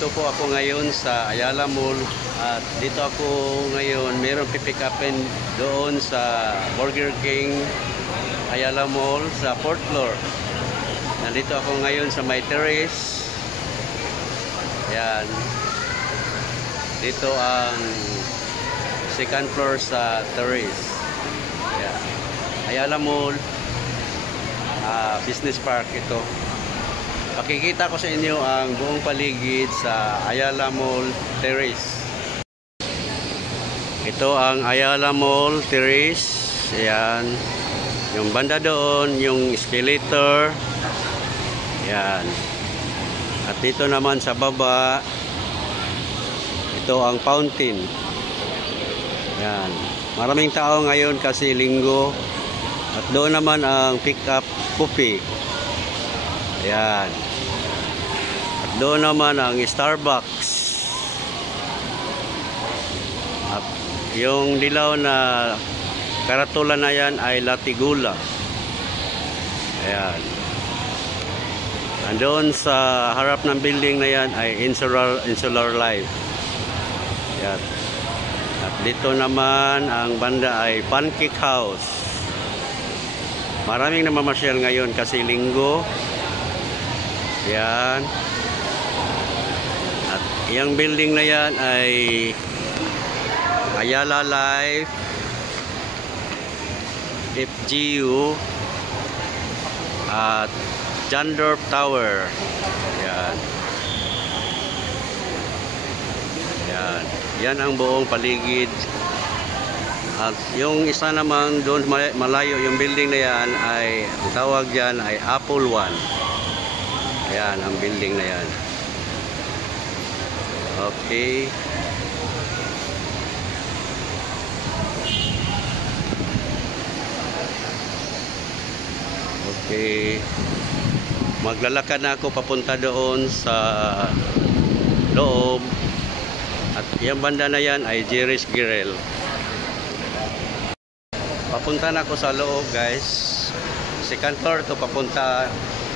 Nandito po ako ngayon sa Ayala Mall at dito ako ngayon mayroong pipick upin doon sa Burger King Ayala Mall sa 4th floor. Nandito ako ngayon sa may terrace. Yan. Dito ang second floor sa terrace. Yan. Ayala Mall Business Park ito. Pakikita ko sa inyo ang buong paligid sa Ayala Mall Terrace. Ito ang Ayala Mall Terrace. Ayan. Yung banda doon, yung escalator. Ayan. At dito naman sa baba, ito ang fountain. Ayan. Maraming tao ngayon kasi linggo. At doon naman ang pick up coffee. Ayan. At doon naman ang Starbucks. At yung dilaw na karatula na yan ay Latigula. Ayan. Andoon sa harap ng building na yan ay Insular Life. Ayan. At dito naman ang banda ay Pancake House. Maraming namamasyal ngayon kasi linggo. Yan. At yung building na yan ay Ayala Life FGU at Jandorf Tower. Yan. Yan. Yan ang buong paligid. At yung isa naman doon malayo yung building na yan ay ang tawag dyan ay Apple One. Ayan ang building na yan. Okay. Okay. Maglalakad na ako papunta doon sa loob. At yung banda na yan ay Jerry's Grill. Papunta na ako sa loob, guys. Second floor to, papunta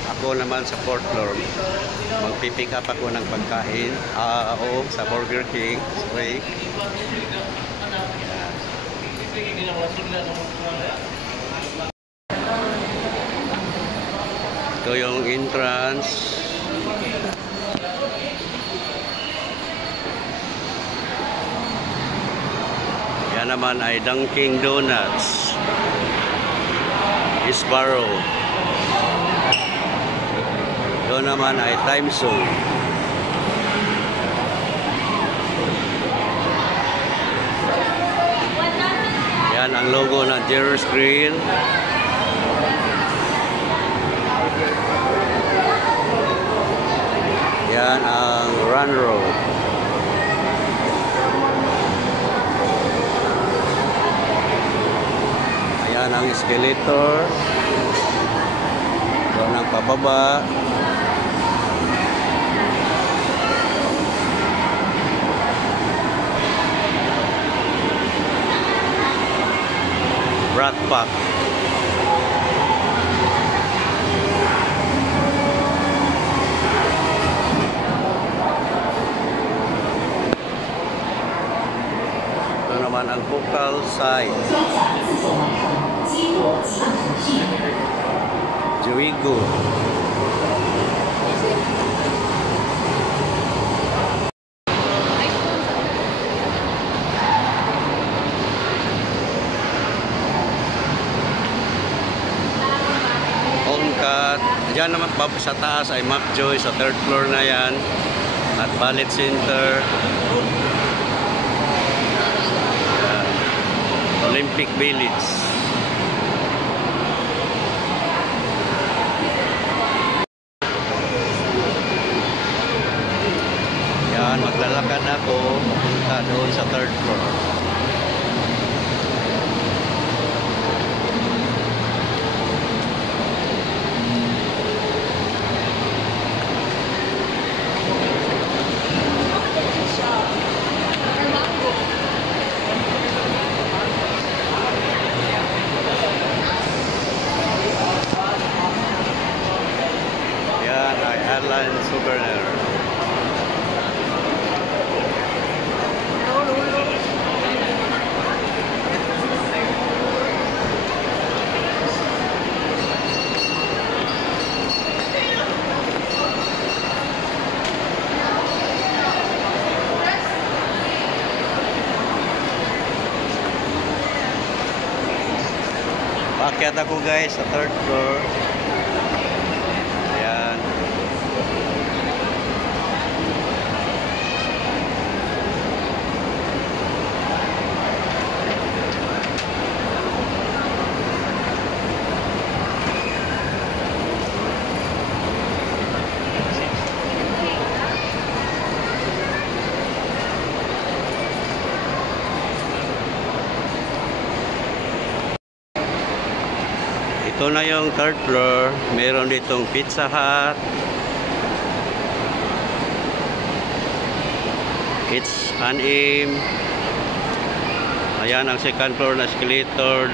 ako naman sa 4th floor. Magpipick up ako ng pagkain sa Burger King. Break. Ito yung entrance. Yan naman ay Dunkin Donuts. Sbarro. Doon naman ay Time Zone. Yan ang logo ng Jerry's Grill. Yan ang Run Road. Ayan ang escalator. Doon ang pababa. Brat Pack. Ito naman ang vocal side. Joigo. Ongkat. Diyan naman sa taas ay Mapjoy sa 3rd floor na yan. At Ballet Center. Yan. Olympic Village. Maglalakad ako papunta doon sa 3rd floor. Yan ay Airline Souvenir. Umakyat ako guys sa third floor. Ayan. Ito na yung third floor. Meron ditong Pizza Hut. It's Anim. Ayan ang second floor na escalator.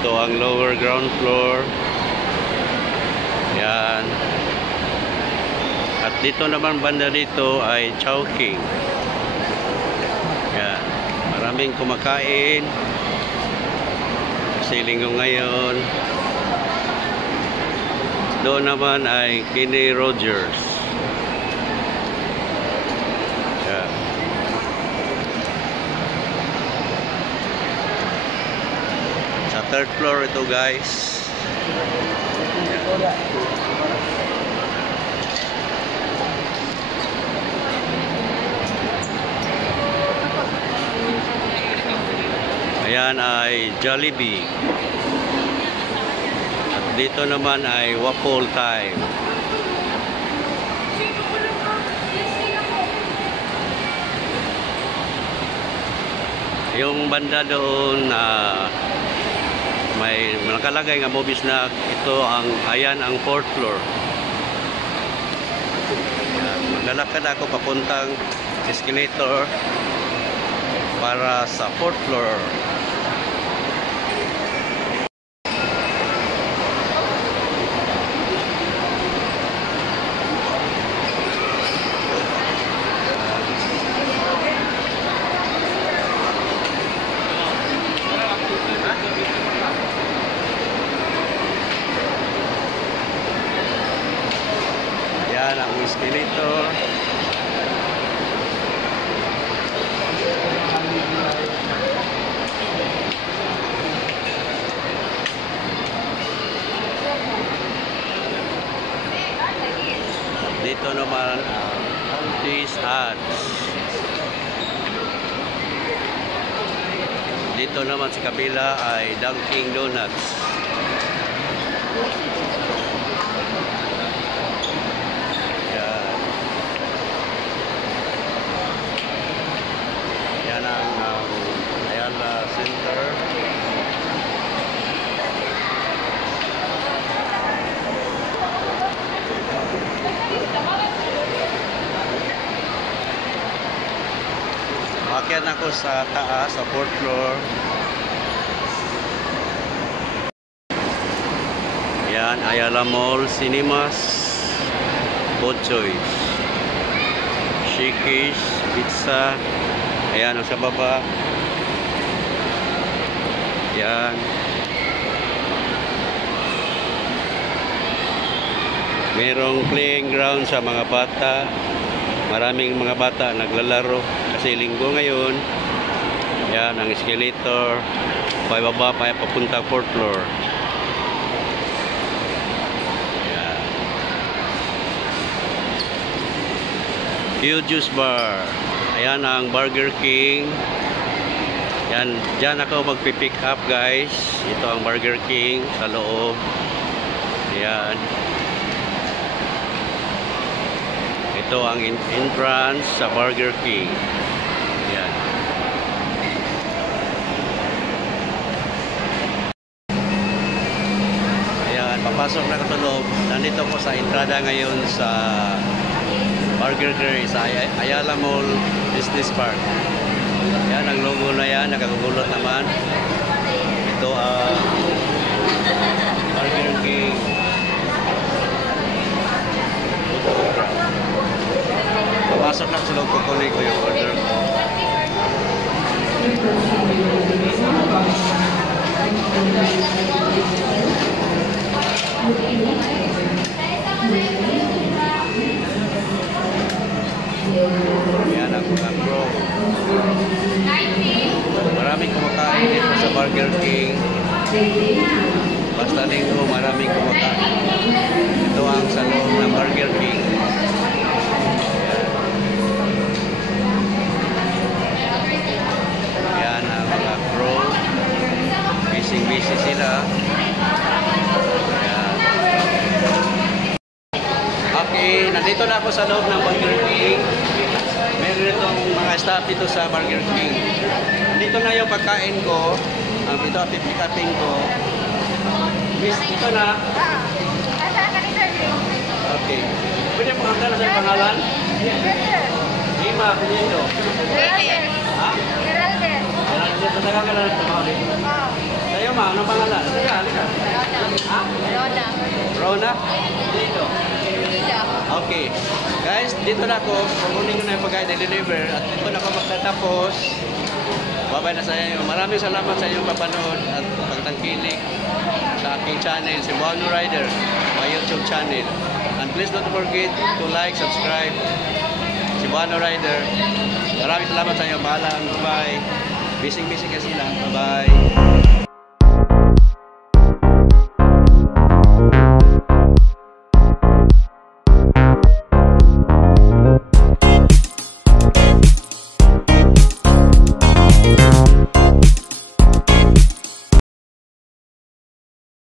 Ito ang lower ground floor. Ayan. At dito naman banda dito ay Chowking. Ayan. Maraming kumakain. Kasi linggo ngayon. Doon naman ay Kenny Rogers. Yeah. Sa third floor ito guys. Yeah. Ayan ay Jollibee. Dito naman ay Waffle Time. Yung banda doon may nakalagay nga movies na ito ang ayan ang fourth floor. Maglalakad ako papuntang escalator para sa fourth floor. Yan ang escalator. Dito naman ang Cheese Huts. Dito naman sa kabila ay Dunkin' Donuts. Yan ang Ayala Center. Akyat ako sa taas, sa fourth floor. Yan, Ayala Mall, Cinemas, Food Choice, Shakey's, Pizza. Ayan, sa baba. Yan. Merong playing ground sa mga bata. Maraming mga bata naglalaro kasi linggo ngayon. Yan ang escalator. Pababa pa papunta fourth floor. Yan. Huge Juice Bar. Ayan ang Burger King. Yan, dyan ako magpipick up guys. Ito ang Burger King sa loob. Yan. Ito ang entrance sa Burger King. Yan. Ayan, papasok na sa loob. Nandito ko sa entrada ngayon sa Burger King sa Ayala Mall Business Park. Yan ang logo na yan, nakakagulot naman. Ito ang Burger King. Papasok na sa loob, kukunin ko yung order ko. Yan ang mga bro. Maraming kumakain dito sa Burger King. basta linggo maraming kumakain. Ito ang sa loob ng Burger King. Yan ang mga crew. Busy sila. Yan. Okay, nandito na ako sa loob ng Burger King. Meron itong mga staff dito sa Burger King. Dito na yung pagkain ko. Ito ang pipikapin ko. Miss, dito na. Okay. Pwede mo hanggang na sa pangalan? Lima, pinito. Ha? Geraldes. Tataga ka na sa pangalan. Sa'yo ma, anong pangalan? Halika. Ha? Rona? Dito. Okay. Guys, dito na ako. Kukunin ko na yung pagkain deliver. At dito na ako magtatapos. Babay na sa inyo. Maraming salamat sa inyong papanood at pagtangkilik sa aking channel, Cebuano Rider, my YouTube channel. And please don't forget to like, subscribe, Cebuano Rider. Maraming salamat sa inyo. Paalam. Bye-bye. Busy kasi lang. Bye-bye.